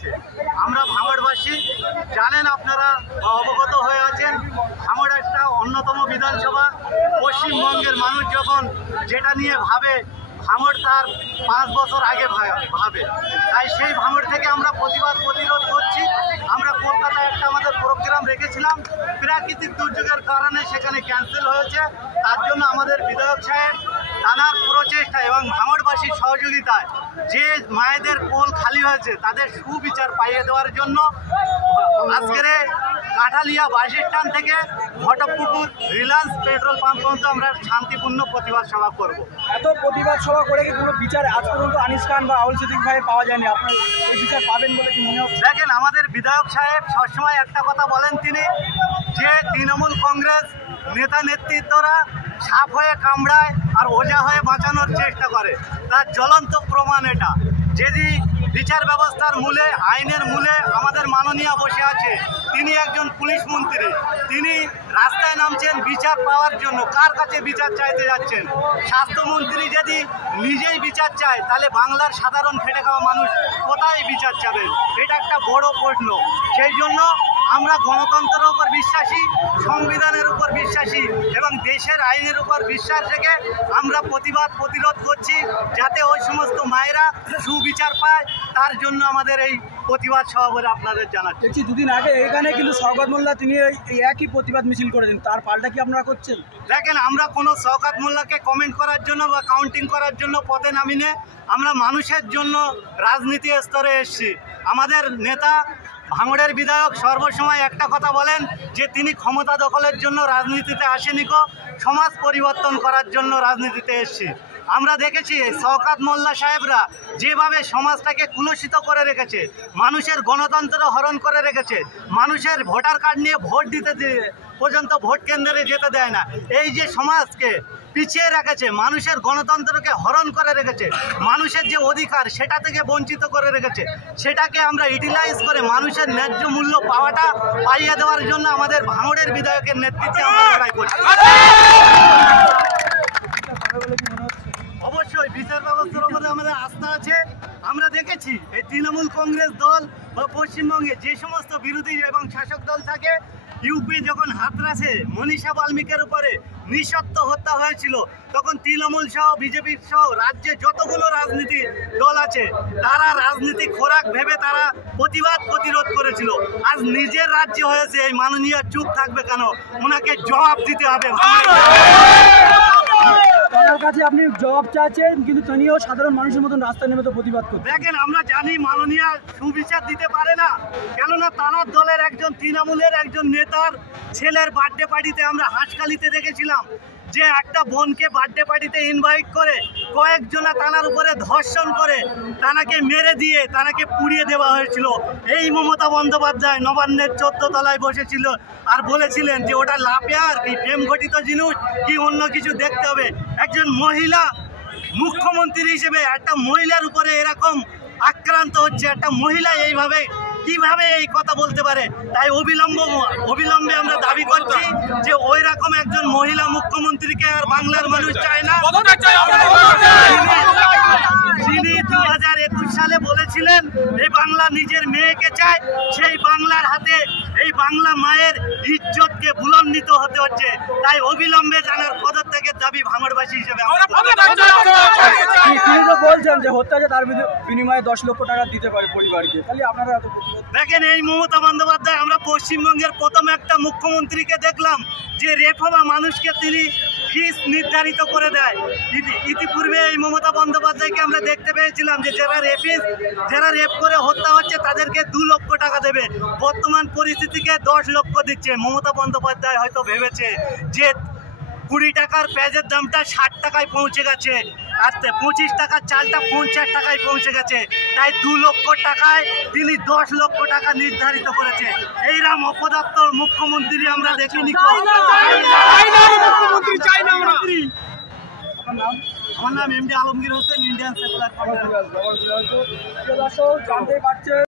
হয়েছে। আমরা ভাঙড়বাসী জানেন, আপনারা অবগত হয়ে আছেন, ভাঙড় একটা অন্যতম বিধানসভা। পশ্চিমবঙ্গের মানুষ যখন যেটা নিয়ে ভাবে, ভাঙড় তার 5 বছর আগে ভাবে। তাই সেই ভাঙড় থেকে আমরা প্রতিরোধ করছি। আমরা কলকাতায় একটা আমাদের প্রোগ্রাম রেখেছিলাম, প্রাকৃতিক দুর্যোগের কারণে সেখানে ক্যান্সেল হয়েছে। তার জন্য আমাদের বিধায়ক সাহেব নানা প্রচেষ্টা এবং ভাঙড়বাসীর সহযোগিতায় যে মায়েদের কোল খালি হয়েছে তাদের সুবিচার পাইয়ে দেওয়ার জন্য আজকের কাঠালিয়া বাস স্ট্যান্ড থেকে ঘটকপুকুর রিলায়েন্স পেট্রোল পাম্প পর্যন্ত আমরা শান্তিপূর্ণ প্রতিবাদ সভা করব। এত প্রতিবাদ সভা করে কি কোনো বিচার আজ পর্যন্ত আনিস খান বা আউল সিদ্দিক ভাই পাওয়া যায়নি? আপনার এই বিচার পাবেন বলে কি মনে হচ্ছে? দেখেন, আমাদের বিধায়ক সাহেব সবসময় একটা কথা বলেন, তিনি যে তৃণমূল কংগ্রেস নেতা নেতৃত্বরা সাপ হয়ে কামড়ায় আর ওঝা হয়ে বাঁচানোর চেষ্টা করে, তার জ্বলন্ত প্রমাণ এটা। যদি বিচার ব্যবস্থার মূলে, আইনের মূলে আমাদের মাননীয় বসে আছে, তিনি একজন পুলিশ মন্ত্রী, তিনি রাস্তায় নামছেন বিচার পাওয়ার জন্য। কার কাছে বিচার চাইতে যাচ্ছেন? স্বাস্থ্যমন্ত্রী যদি নিজেই বিচার চায়, তাহলে বাংলার সাধারণ খেটে খাওয়া মানুষ কোথায় বিচার চাবেন? এটা একটা বড় প্রশ্ন। সেই জন্য আমরা গণতন্ত্রের উপর বিশ্বাসী, সংবিধানের উপর বিশ্বাসী এবং দেশের আইনের উপর বিশ্বাস রেখে আমরা প্রতিরোধ করছি, যাতে ওই সমস্ত মায়েরা সুবিচার পায়। তার জন্য আমাদের এই প্রতিবাদ সভা বলে আপনাদের জানাচ্ছি। দেখছি দুদিন আগে এখানে কিন্তু শওকত মোল্লা তিনি এই একই প্রতিবাদ মিছিল করেছেন, তার পাল্টা কি আপনারা করছেন? দেখেন, আমরা কোনো শওকত মোল্লাকে কমেন্ট করার জন্য বা কাউন্টিং করার জন্য পথে নামিনে, আমরা মানুষের জন্য রাজনীতি স্তরে এসেছি। আমাদের নেতা ভাঙড়ের বিধায়ক সর্বসময় একটা কথা বলেন যে তিনি ক্ষমতা দখলের জন্য রাজনীতিতে আসেনি, সমাজ পরিবর্তন করার জন্য রাজনীতিতে এসেছি। আমরা দেখেছি শওকত মোল্লা সাহেবরা যেভাবে সমাজটাকে কুলসিত করে রেখেছে, মানুষের গণতন্ত্র হরণ করে রেখেছে, মানুষের ভোটার কার্ড নিয়ে ভোট দিতে পর্যন্ত ভোট কেন্দ্রে যেতে দেয় না, এই যে সমাজকে পিছিয়ে রেখেছে, মানুষের গণতন্ত্রকে হরণ করে রেখেছে, মানুষের যে অধিকার সেটা থেকে বঞ্চিত করে রেখেছে, সেটাকে আমরা ইউটিলাইজ করে মানুষের ন্যায্য মূল্য পাওয়াটা পাইয়ে দেওয়ার জন্য আমাদের ভাঙড়ের বিধায়কের নেতৃত্বে আমরা লড়াই করছি। অবশ্যই বিচার ব্যবস্থার উপরে আমাদের আস্থা আছে। আমরা দেখেছি এই তৃণমূল কংগ্রেস দল বা পশ্চিমবঙ্গে যে সমস্ত বিরোধী এবং শাসক দল থাকে, ইউপি যখন হাতরাসে মনীষা বাল্মীকের উপরে নিঃশর্ত হত্যা হয়েছিল, তখন তৃণমূল সহ বিজেপি সহ রাজ্যে যতগুলো রাজনীতি দল আছে তারা রাজনীতি খোরাক ভেবে তারা প্রতিরোধ করেছিল। আজ নিজের রাজ্য হয়েছে, এই মাননীয় চুপ থাকবে কেন? ওনাকে জবাব দিতে হবে। তার কাছে আপনি জবাব চাইছেন, কিন্তু তিনিও সাধারণ মানুষের মতন রাস্তায় নেমে তো প্রতিবাদ করছেন। দেখেন, আমরা জানি মাননীয় সুবিচার দিতে পারে না, কেননা তার দলের একজন তৃণমূলের একজন নেতার ছেলের বার্থডে পার্টিতে আমরা হাঁসখালিতে দেখেছিলাম যে একটা বোনকে বার্থডে পার্টিতে ইনভাইট করে কয়েকজনা তানার উপরে ধর্ষণ করে তানাকে মেরে দিয়ে তানাকে পুড়িয়ে দেওয়া হয়েছিল। এই মমতা বন্দ্যোপাধ্যায় নবান্নের 14 তলায় বসেছিল আর বলেছিলেন যে ওটা লাফেয়ার কি প্রেম ঘটিত জিনিস কি অন্য কিছু দেখতে হবে। একজন মহিলা মুখ্যমন্ত্রী হিসেবে একটা মহিলার উপরে এরকম আক্রান্ত হচ্ছে, একটা মহিলা এইভাবে কিভাবে এই কথা বলতে পারে? তাই অবিলম্বে আমরা দাবি করছি যে ওই রকম একজন মহিলা মুখ্যমন্ত্রীকে আর বাংলার মানুষ চায় না, যিনি 2021 সালে বলেছিলেন এই বাংলা নিজের মেয়েকে চায়। সেই বাংলার হাতে এই বাংলা মায়ের ইজ্জতকে বুলন্দিত হতে হচ্ছে। তাই অবিলম্বে জানার পদত্যাগের দাবি ভাঙড়বাসী হিসেবে। তিনি তো বলছেন যে হত্যা তার বিনিময়ে 10 লক্ষ টাকা দিতে পারে পরিবারকে, তাহলে আপনারা দেখেন, এই মমতা বন্দ্যোপাধ্যায়, আমরা পশ্চিমবঙ্গের প্রথম একটা মুখ্যমন্ত্রীকে দেখলাম যে রেপ হওয়া মানুষকে তিনি ফিস নির্ধারিত করে দেয়। ইতিপূর্বে এই মমতা বন্দ্যোপাধ্যায়কে আমরা দেখতে পেয়েছিলাম যে যারা রেপ করে হত্যা হচ্ছে তাদেরকে 2 লক্ষ টাকা দেবে। বর্তমান পরিস্থিতিকে 10 লক্ষ দিচ্ছে। মমতা বন্দ্যোপাধ্যায় হয়তো ভেবেছে যে 20 টাকার পেঁয়াজের দামটা 60 টাকায় পৌঁছে গেছে, আর 25 টাকার চালটা 50 টাকায় পৌঁছে গেছে, তাই 2 লক্ষ টাকায় তিনি 10 লক্ষ টাকা নির্ধারিত করেছে। এইরকম অপদার্থ মুখ্যমন্ত্রী আমরা দেখিনি। আমার নাম MD Alamgir Hossain, Indian secular party. জানতে পারছে।